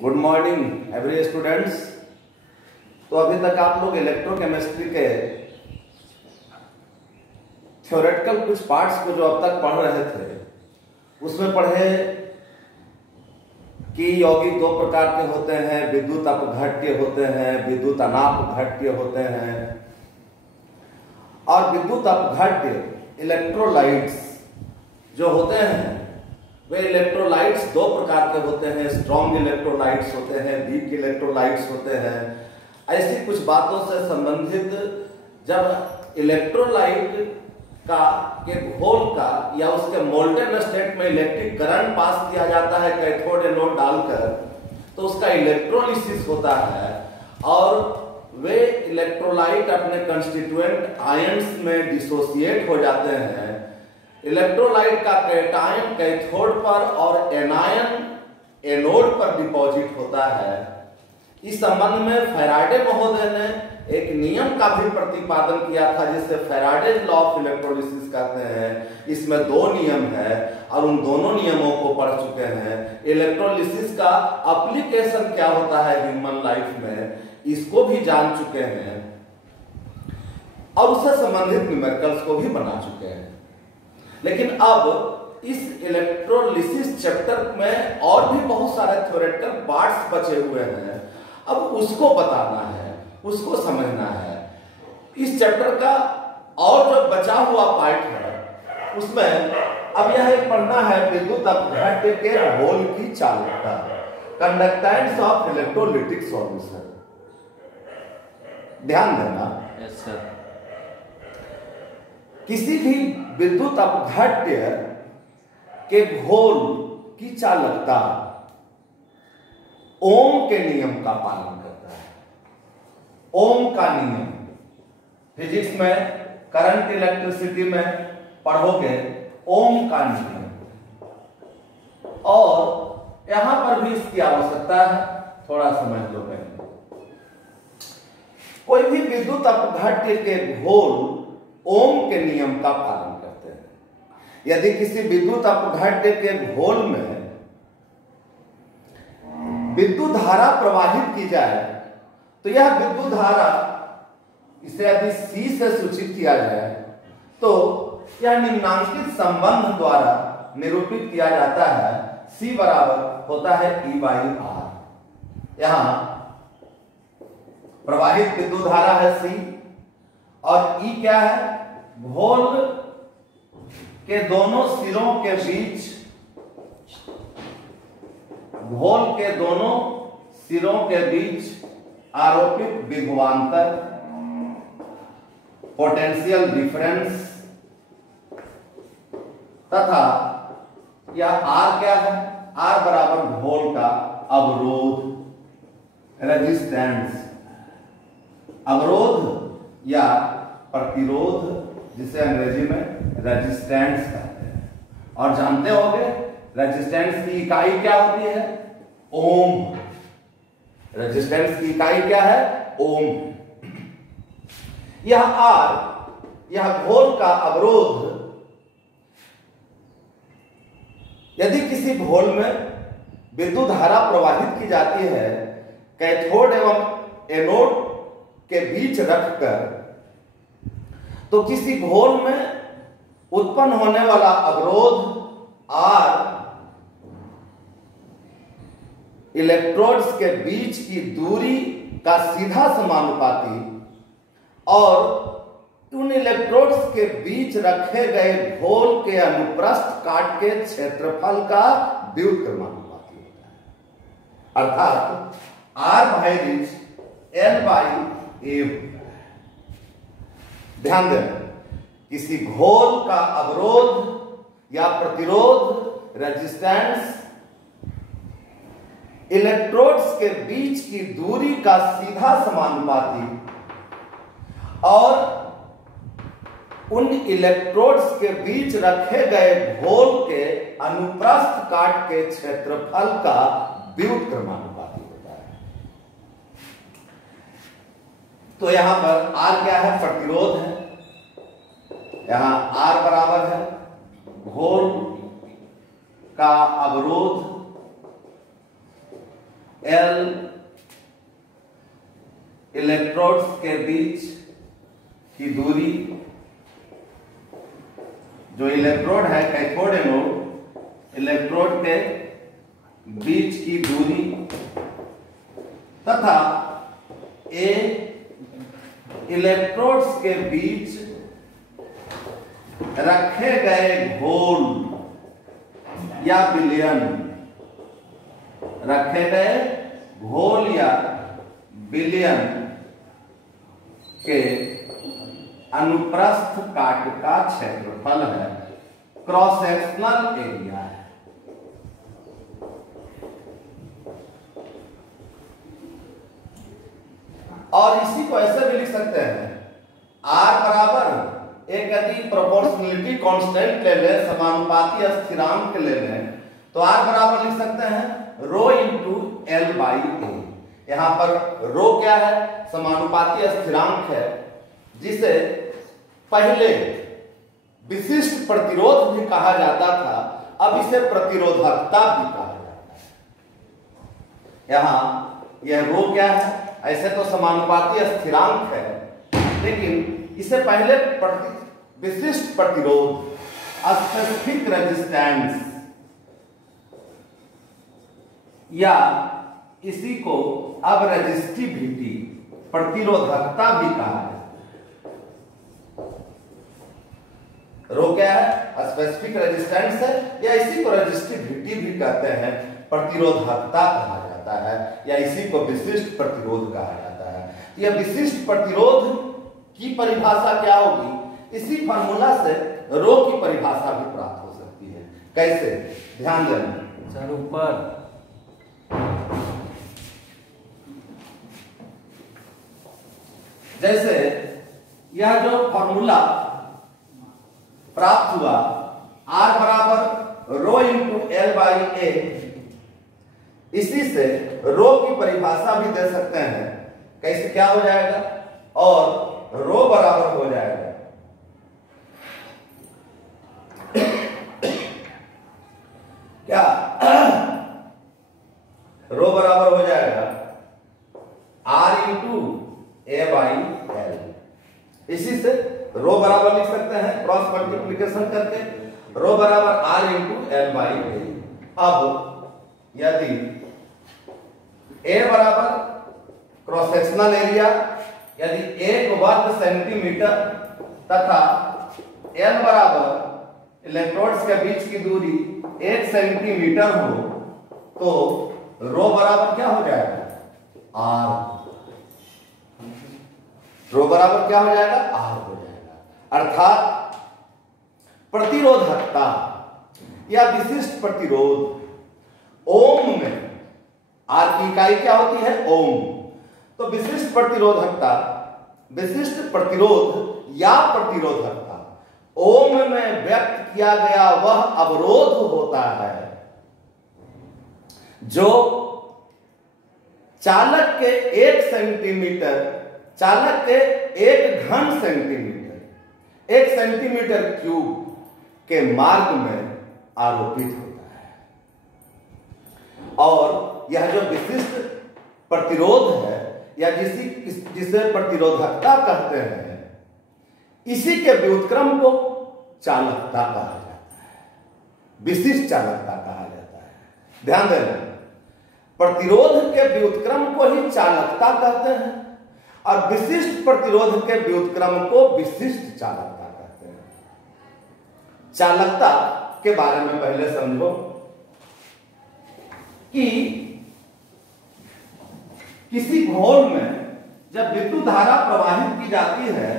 Good morning every students. तो अभी तक आप लोग इलेक्ट्रोकेमिस्ट्री के थ्योरेटिकल कुछ पार्ट्स को जो अब तक पढ़ रहे थे उसमें पढ़े कि यौगिक दो प्रकार के होते हैं, विद्युत अपघट्य होते हैं, विद्युत अनापघट्य होते हैं। और विद्युत अपघट्य इलेक्ट्रोलाइट्स जो होते हैं वे इलेक्ट्रोलाइट्स दो प्रकार के होते हैं, स्ट्रॉन्ग इलेक्ट्रोलाइट्स होते हैं, वीक इलेक्ट्रोलाइट्स होते हैं। ऐसी कुछ बातों से संबंधित जब इलेक्ट्रोलाइट का के घोल का या उसके मोल्टेन स्टेट में इलेक्ट्रिक करंट पास किया जाता है कैथोड एनोड डालकर, तो उसका इलेक्ट्रोलिसिस होता है और वे इलेक्ट्रोलाइट अपने कंस्टिट्यूएंट आयंस में डिसोसिएट हो जाते हैं। इलेक्ट्रोलाइट का कैटायन कैथोड पर और एनायन एनोड पर डिपॉजिट होता है। इस संबंध में फैराडे महोदय ने एक नियम का भी प्रतिपादन किया था जिसे फैराडेज लॉ ऑफ इलेक्ट्रोलिसिस कहते हैं। इसमें दो नियम है और उन दोनों नियमों को पढ़ चुके हैं। इलेक्ट्रोलिसिस का एप्लीकेशन क्या होता है ह्यूमन लाइफ में, इसको भी जान चुके हैं और उससे संबंधित न्यूमेरिकल्स को भी बना चुके हैं। लेकिन अब इस इलेक्ट्रोलिसिस चैप्टर में और भी बहुत सारे थ्योरेटिकल पार्ट्स बचे हुए हैं। अब उसको बताना है, उसको समझना है। इस चैप्टर का और जो बचा हुआ पार्ट है उसमें अब यह पढ़ना है विद्युत अपघट्य के घोल की चालकता, कंडक्टेंस ऑफ इलेक्ट्रोलिटिक सॉल्यूशन। ध्यान देना। Yes sir. किसी भी विद्युत अपघट्य के घोल की चालकता ओम के नियम का पालन करता है। ओम का नियम फिजिक्स में, करंट इलेक्ट्रिसिटी में पढ़ोगे ओम का नियम, और यहां पर भी इसकी आवश्यकता है, थोड़ा समझ लो पहले। कोई भी विद्युत अपघट्य के घोल ओम के नियम का पालन करते हैं। यदि किसी विद्युत अपघट्य के घोल में विद्युत धारा प्रवाहित की जाए तो यह विद्युत धारा, इसे यदि सी से सूचित किया जाए तो यह निम्नांकित संबंध द्वारा निरूपित किया जाता है। सी बराबर होता है E/R। यहां प्रवाहित विद्युत धारा है सी और ई क्या है, घोल के दोनों सिरों के बीच, घोल के दोनों सिरों के बीच आरोपित विभवांतर, पोटेंशियल डिफरेंस, तथा यह आर क्या है, आर बराबर घोल का अवरोध, रेजिस्टेंस। अवरोध या प्रतिरोध जिसे अंग्रेजी में रेजिस्टेंस कहते हैं। और जानते होंगे रेजिस्टेंस की इकाई क्या होती है, ओम। रेजिस्टेंस की इकाई क्या है, ओम। यह आर, यह घोल का अवरोध, यदि किसी घोल में विद्युत धारा प्रवाहित की जाती है कैथोड एवं एनोड के बीच रखकर, तो किसी घोल में उत्पन्न होने वाला अवरोध आर इलेक्ट्रोड्स के बीच की दूरी का सीधा समानुपाती और उन इलेक्ट्रोड्स के बीच रखे गए घोल के अनुप्रस्थ काट के क्षेत्रफल का व्युत्क्रमानुपाती होता है। अर्थात R/H L/A होता है। ध्यान देना, किसी घोल का अवरोध या प्रतिरोध, रेजिस्टेंस, इलेक्ट्रोड्स के बीच की दूरी का सीधा समानुपाती और उन इलेक्ट्रोड्स के बीच रखे गए घोल के अनुप्रस्थ काट के क्षेत्रफल का व्युत्क्रमानुपाती होता है। तो यहां पर R क्या है, प्रतिरोध है। यहां R बराबर है घोल का अवरोध L इलेक्ट्रोड्स के बीच की दूरी, जो इलेक्ट्रोड है कैथोड एनोड, इलेक्ट्रोड के बीच की दूरी तथा A इलेक्ट्रोड्स के बीच रखे गए घोल या विलयन, रखे गए घोल या विलयन के अनुप्रस्थ काट का क्षेत्रफल है, क्रॉस सेक्शनल एरिया है। और इसी को ऐसे भी लिख सकते हैं, R बराबर एक यदि प्रोपोर्शनलिटी कांस्टेंट ले लें, समानुपाती स्थिरांक ले लें, तो R बराबर लिख सकते हैं रो इंटू एल बाई ए। यहां पर रो क्या है? समानुपाती स्थिरांक है, जिसे पहले विशिष्ट प्रतिरोध भी कहा जाता था, अब इसे प्रतिरोधकता भी कहा जाता है। यहां यह रो क्या है? ऐसे तो समानुपाती स्थिरांक है, लेकिन इसे पहले विशिष्ट प्रतिरोध, स्पेसिफिक रेजिस्टेंस, या इसी को अब रेजिस्टिविटी, प्रतिरोधकता भी कहा है। रो क्या है? स्पेसिफिक रेजिस्टेंस है, या इसी को रेजिस्टिविटी भी कहते हैं, प्रतिरोधकता कहा जाता है, या इसी को विशिष्ट प्रतिरोध कहा जाता है। यह विशिष्ट प्रतिरोध की परिभाषा क्या होगी? इसी फार्मूला से रो की परिभाषा भी प्राप्त हो सकती है। कैसे? ध्यान देना सर, ऊपर जैसे यह जो फॉर्मूला प्राप्त हुआ, R बराबर रो इंटू एल बाई ए, इसी से रो की परिभाषा भी दे सकते हैं। कैसे? क्या हो जाएगा? और रो बराबर हो जाएगा क्या? रो बराबर हो जाएगा R into A by L. इसी से रो बराबर लिख सकते हैं क्रॉस मल्टीप्लिकेशन करके, रो बराबर R into L by A. अब यदि ए बराबर क्रॉस सेक्शनल एरिया, यदि 1 वर्ग सेंटीमीटर तथा एल बराबर इलेक्ट्रोड्स के बीच की दूरी 1 सेंटीमीटर हो, तो रो बराबर क्या हो जाएगा? R। रो बराबर क्या हो जाएगा? R हो जाएगा। अर्थात प्रतिरोधकता या विशिष्ट प्रतिरोध ओम में, R की इकाई क्या होती है? ओम। तो विशिष्ट प्रतिरोधकता, विशिष्ट प्रतिरोध या प्रतिरोधकता ओम में व्यक्त किया गया वह अवरोध होता है जो चालक के 1 सेंटीमीटर, चालक के 1 घन सेंटीमीटर, 1 सेंटीमीटर क्यूब के मार्ग में आरोपित होता है। और यह जो विशिष्ट प्रतिरोध है, या जिसे प्रतिरोधकता कहते हैं, इसी के व्युत्क्रम को चालकता कहा जाता है, विशिष्ट चालकता कहा जाता है। ध्यान देना, प्रतिरोध के व्युत्क्रम को ही चालकता कहते हैं, और विशिष्ट प्रतिरोध के व्युत्क्रम को विशिष्ट चालकता कहते हैं। चालकता के बारे में पहले समझो कि किसी घोल में जब विद्युत धारा प्रवाहित की जाती है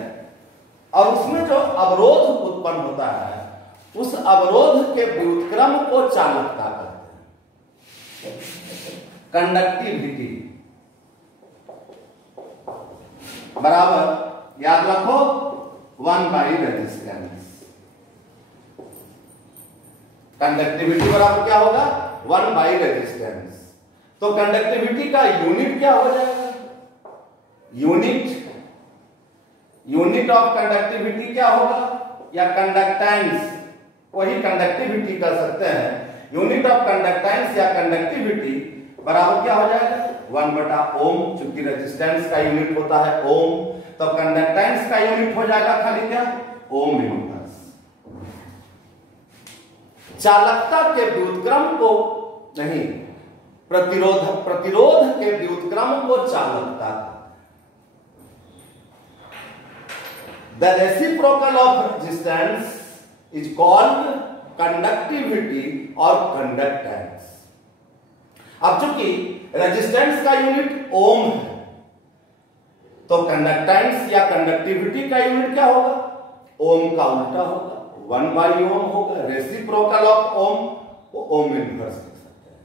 और उसमें जो अवरोध उत्पन्न होता है, उस अवरोध के व्युत्क्रम को चालकता कहते हैं, कंडक्टिविटी। बराबर याद रखो 1 बाई रेजिस्टेंस। कंडक्टिविटी बराबर क्या होगा? 1 बाई रेजिस्टेंस। तो कंडक्टिविटी का यूनिट क्या हो जाएगा? यूनिट ऑफ कंडक्टिविटी क्या होगा? या कंडक्टेंस, वही कंडक्टिविटी कर सकते हैं। यूनिट ऑफ कंडक्टेंस या कंडक्टिविटी बराबर क्या हो जाएगा 1/ओम, चूंकि रेजिस्टेंस का यूनिट होता है ओम, तो कंडक्टेंस का यूनिट हो जाएगा खाली क्या ओम इनवर्स। चालकता के व्युत्क्रम को नहीं, प्रतिरोध के व्युत्क्रम को चालकता। The reciprocal of resistance is called conductivity और कंडक्टेंस। अब चूंकि रेजिस्टेंस का यूनिट ओम है, तो कंडक्टेंस या कंडक्टिविटी का यूनिट क्या होगा ओम का उल्टा होगा 1/ओम होगा। रेसिप्रोकल ऑफ ओम वो ओम इनवर्स लिख सकते हैं।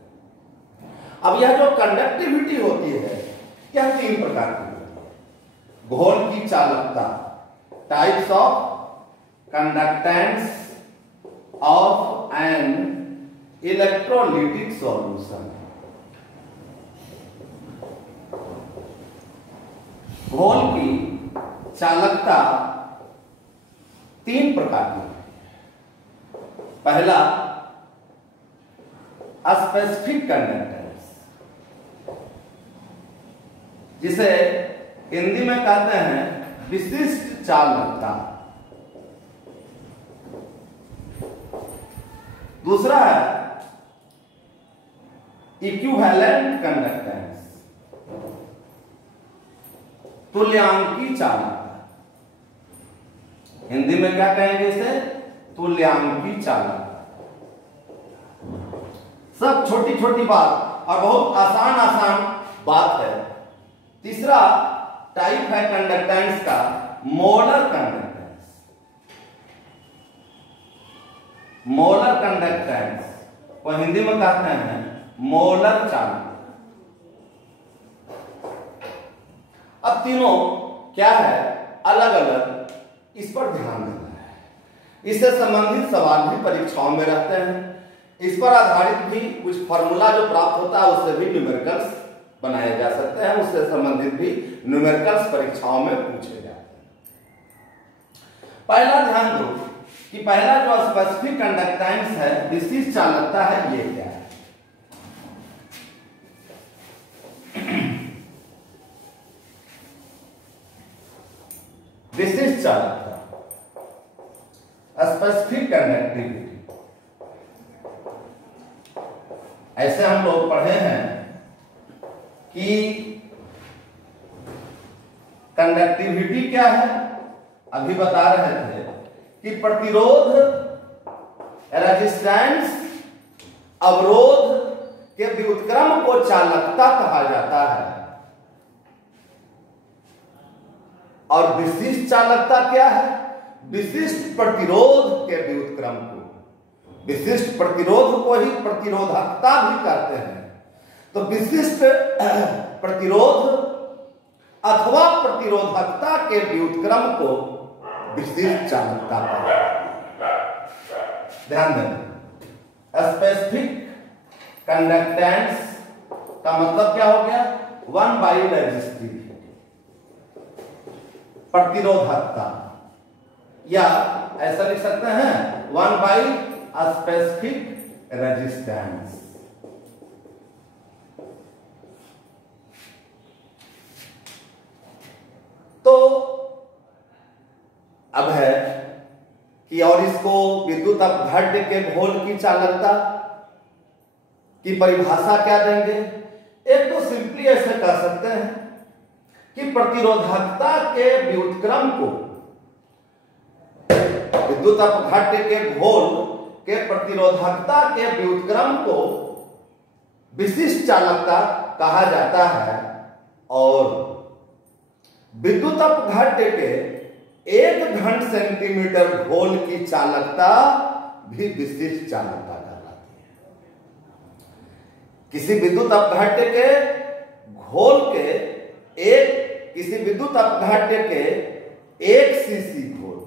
अब यह जो कंडक्टिविटी होती है यह 3 प्रकार की होती है। घोल की चालकता, types of conductance of an electrolytic solution. घोल की चालकता 3 प्रकार की है। पहला स्पेसिफिक कंडक्टेंस, जिसे हिंदी में कहते हैं विशिष्ट चालकता। दूसरा है इक्विवेलेंट कंडक्टेंस, तुल्यांकी चालकता। हिंदी में क्या कहेंगे इसे तुल्यांकी चालकता। सब छोटी छोटी बात और बहुत आसान बात है। तीसरा टाइप है कंडक्टेंस का मोलर कंडक्टेंस। मोलर कंडक्टेंस को हिंदी में कहते हैं मोलर चालकता। अब तीनों क्या है अलग अलग, इस पर ध्यान देना है। इससे संबंधित सवाल भी परीक्षाओं में रहते हैं। इस पर आधारित भी कुछ फॉर्मूला जो प्राप्त होता है उससे भी न्यूमेरिकल्स बनाए जा सकते हैं। उससे संबंधित भी न्यूमेरिकल्स परीक्षाओं में पूछे जाते हैं। पहला ध्यान दो कि पहला जो स्पेसिफिक कंडक्टेंस है, विशिष्ट चालकता है, ये क्या है। विशिष्ट चालकता, स्पेसिफिक कंडक्टिविटी। ऐसे हम लोग पढ़े हैं कि कंडक्टिविटी क्या है, अभी बता रहे थे कि प्रतिरोध, रेजिस्टेंस, अवरोध के व्युत्क्रम को चालकता कहा जाता है। और विशिष्ट चालकता क्या है, विशिष्ट प्रतिरोध के व्युत्क्रम को, विशिष्ट प्रतिरोध को ही प्रतिरोधकता भी कहते हैं। तो विशिष्ट प्रतिरोध अथवा प्रतिरोधकता के व्युत्क्रम को विशिष्ट चालकता कहते हैं। ध्यान दें, स्पेसिफिक कंडक्टेंस का मतलब क्या हो गया 1/रेजिस्टिविटी, प्रतिरोधकता, या ऐसा लिख सकते हैं 1/स्पेसिफिक रेजिस्टेंस। तो अब है कि और इसको विद्युत अपघट्य के घोल की चालकता की परिभाषा क्या देंगे। एक तो सिंपली ऐसे कह सकते हैं कि प्रतिरोधकता के व्युत्क्रम को, विद्युत अपघट्य के घोल के प्रतिरोधकता के व्युत्क्रम को विशिष्ट चालकता कहा जाता है। और विद्युत अपघट्य के 1 घन सेंटीमीटर घोल की चालकता भी विशिष्ट चालकता कहलाती है। किसी विद्युत अपघट्य के घोल के किसी विद्युत अपघट्य के 1 सीसी घोल,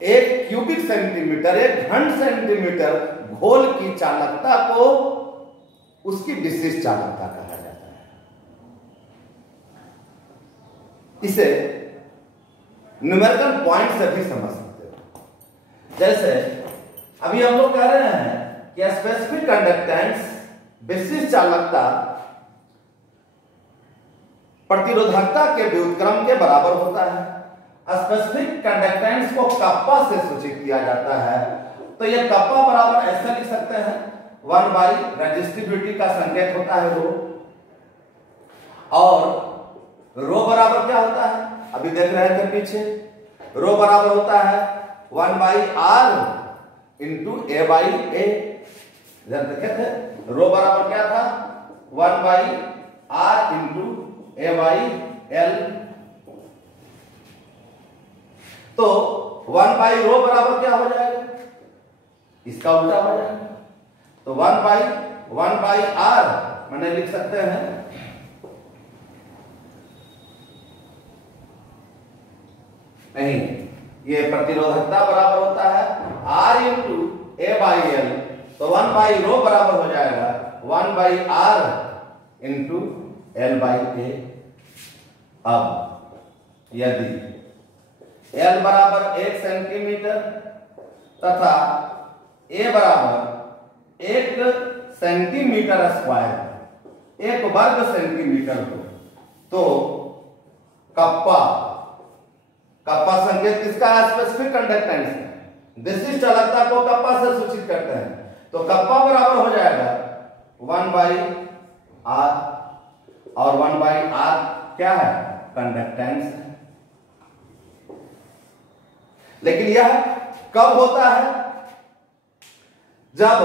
1 क्यूबिक सेंटीमीटर, 1 घन सेंटीमीटर घोल की चालकता को उसकी विशिष्ट चालकता कहा जाता है। इसे न्यूमेरिकल पॉइंट से भी समझ सकते हो। जैसे अभी हम लोग कह रहे हैं कि स्पेसिफिक कंडक्टेंस, विशिष्ट चालकता प्रतिरोधकता के व्युत्क्रम के बराबर होता है। स्पेसिफिक कंडक्टेंस को कप्पा से सूचित किया जाता है, तो ये कप्पा बराबर ऐसे लिख सकते हैं 1 बाई रेजिस्टिविटी का संकेत होता है रो, और रो बराबर क्या होता है, अभी देख रहे थे पीछे, रो बराबर होता है 1 by R into A by A. इधर देखे थे रो बराबर क्या था, 1 by R into A by L. तो 1 बाई रो बराबर क्या हो जाएगा, इसका उल्टा हो जाएगा, तो 1 बाई आर मैंने लिख सकते हैं नहीं, ये प्रतिरोधकता बराबर होता है R into A by L, तो 1 बाई रो बराबर हो जाएगा 1 by R into L by A. अब यदि एल बराबर 1 सेंटीमीटर तथा ए बराबर 1 सेंटीमीटर स्क्वायर, 1 वर्ग सेंटीमीटर हो, तो कप्पा संकेत किसका है, स्पेसिफिक कंडक्टेंस है, विशिष्ट चालकता को कप्पा से सूचित करते हैं, तो कप्पा बराबर हो जाएगा 1 बाई आर, और 1 बाई आर क्या है, कंडक्टेंस है। लेकिन यह कब होता है, जब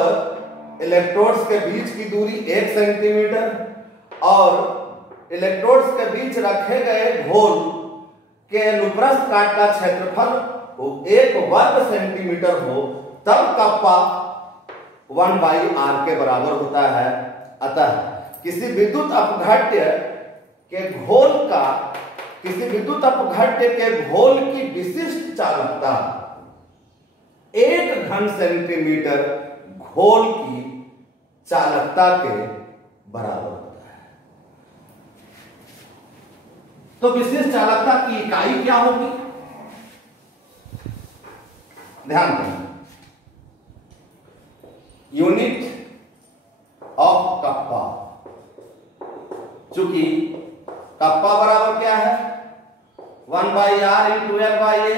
इलेक्ट्रोड्स के बीच की दूरी 1 सेंटीमीटर और इलेक्ट्रोड्स के बीच रखे गए घोल के अनुप्रस्थ काट का क्षेत्रफल 1 वर्ग सेंटीमीटर हो, तब कप्पा 1 बाई आर के बराबर होता है। अतः किसी विद्युत अपघट्य के घोल की विशिष्ट चालकता 1 घन सेंटीमीटर घोल की चालकता के बराबर होता है। तो विशिष्ट चालकता की इकाई क्या होगी, ध्यान दें, यूनिट ऑफ कप्पा। चूंकि कप्पा बराबर क्या है, 1 by R into L by A,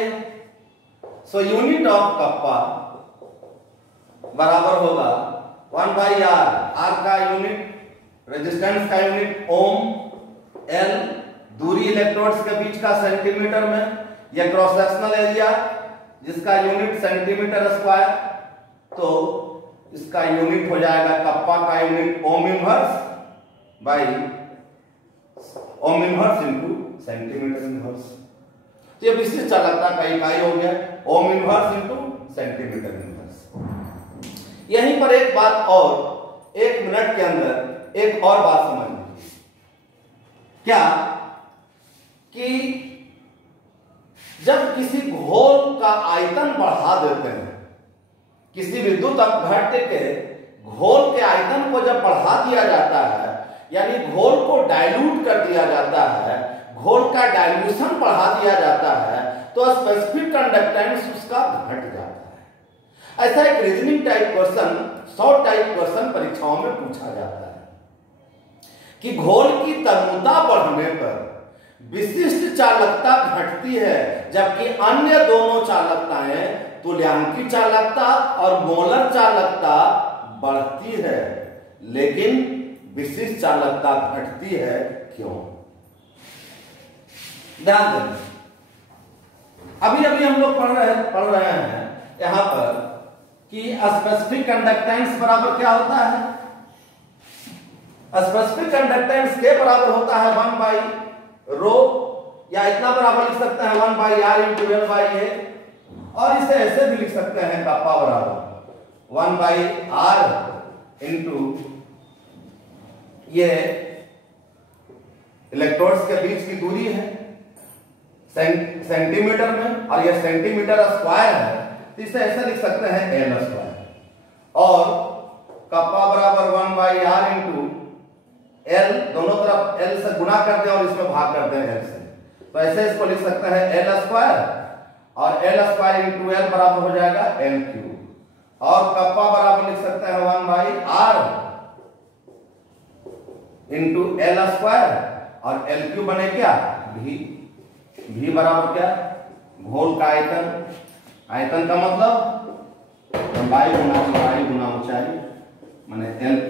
so unit of kappa बराबर होगा 1 बाई आर, आर का यूनिट, रेजिस्टेंस का यूनिट ओम, एल दूरी इलेक्ट्रोड्स के बीच का सेंटीमीटर में, यह क्रॉस सेक्शनल एरिया जिसका यूनिट सेंटीमीटर स्क्वायर, तो इसका यूनिट हो जाएगा कप्पा का unit ohm inverse by ohm inverse into centimetre inverse. तो ये विशिष्ट चालकता का इकाई हो गया ओम इनवर्स इनटू सेंटीमीटर इनवर्स। यहीं पर एक बात और, 1 मिनट के अंदर एक और बात समझ लीजिए, क्या कि जब किसी घोल का आयतन बढ़ा देते हैं, किसी विद्युत अपघट्य के घोल के आयतन को जब बढ़ा दिया जाता है, यानी घोल को डाइल्यूट कर दिया जाता है, घोल का डाइल्यूशन बढ़ा दिया जाता है, तो स्पेसिफिक कंडक्टेंस उसका घट जाता है। ऐसा एक reasoning type question, short type question परीक्षाओं में पूछा जाता है कि घोल की तन्यता बढ़ने पर विशिष्ट चालकता घटती है, जबकि अन्य दोनों चालकताएं, तुल्यांकी चालकता और मोलर चालकता बढ़ती है, लेकिन विशिष्ट चालकता घटती है, क्यों? ध्यान दें, अभी हम लोग पढ़ रहे हैं यहां पर कि स्पेसिफिक कंडक्टेंस बराबर क्या होता है, स्पेसिफिक कंडक्टेंस के बराबर होता है 1 बाई रो, या इतना बराबर लिख सकते हैं 1 by R into L by A, और इसे ऐसे भी लिख सकते हैं कप्पा बराबर 1 बाई आर इंटू ये इलेक्ट्रोड्स के बीच की दूरी है सेंटीमीटर में, और यह सेंटीमीटर स्क्वायर है, तो इसे ऐसे लिख सकते हैं एल स्क्वायर, और कप्पा बराबर 1 बाई आर इंटू एल, दोनों तरफ एल से गुणा कर दें और इसमें भाग कर दें एल से, तो ऐसे इसको लिख सकते हैं एल स्क्वायर, और एल स्क्वायर इंटू एल बराबर हो जाएगा एल क्यूब, और कप्पा बराबर लिख सकते हैं 1 by R into L square, और LQ बने क्या V। V बराबर क्या, घोल का आयतन, आयतन का मतलब लंबाई गुना चौड़ाई गुना ऊंचाई माने LQ।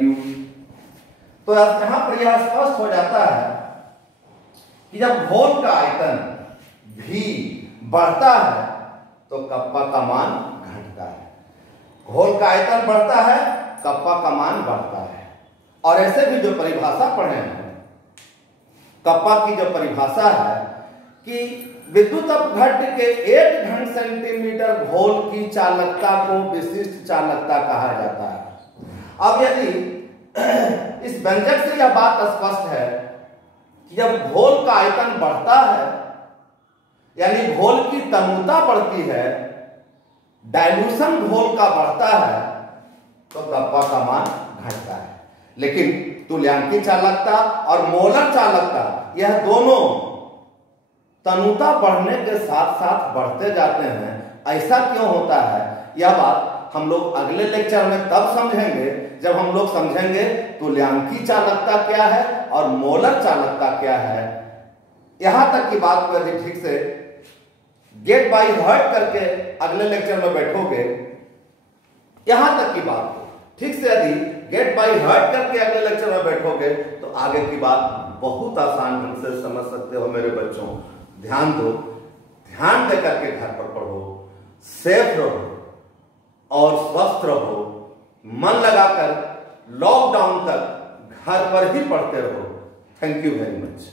तो यहां पर यह स्पष्ट हो जाता है कि जब घोल का आयतन V बढ़ता है तो कप्पा का मान घटता है। घोल का आयतन बढ़ता है, कप्पा का मान बढ़ता है। और ऐसे भी जो परिभाषा पढ़े हैं, कप्पा की जो परिभाषा है कि विद्युत अपघट्य के 1 घन सेंटीमीटर घोल की चालकता को विशिष्ट चालकता कहा जाता है। अब यदि इस व्यंजक से यह बात स्पष्ट है कि जब घोल का आयतन बढ़ता है यानी घोल की तनुता बढ़ती है, डाइल्यूशन घोल का बढ़ता है, तो कप्पा का मान घटता है। लेकिन तुल्यांकी चालकता और मोलर चालकता यह दोनों तनुता बढ़ने के साथ साथ बढ़ते जाते हैं। ऐसा क्यों होता है, यह बात हम लोग अगले लेक्चर में तब समझेंगे जब हम लोग समझेंगे तुल्यांकी चालकता क्या है और मोलर चालकता क्या है। यहां तक की बात को यदि ठीक से गेट बाय हार्ट करके अगले लेक्चर में बैठोगे, यहां तक की बात को ठीक से यदि गेट बाय हार्ट करके अगले लेक्चर में बैठोगे तो आगे की बात बहुत आसान ढंग से समझ सकते हो मेरे बच्चों। ध्यान दो, ध्यान दे करके घर पर पढ़ो, सेफ रहो और स्वस्थ रहो। मन लगाकर लॉकडाउन तक घर पर ही पढ़ते रहो। Thank you very much.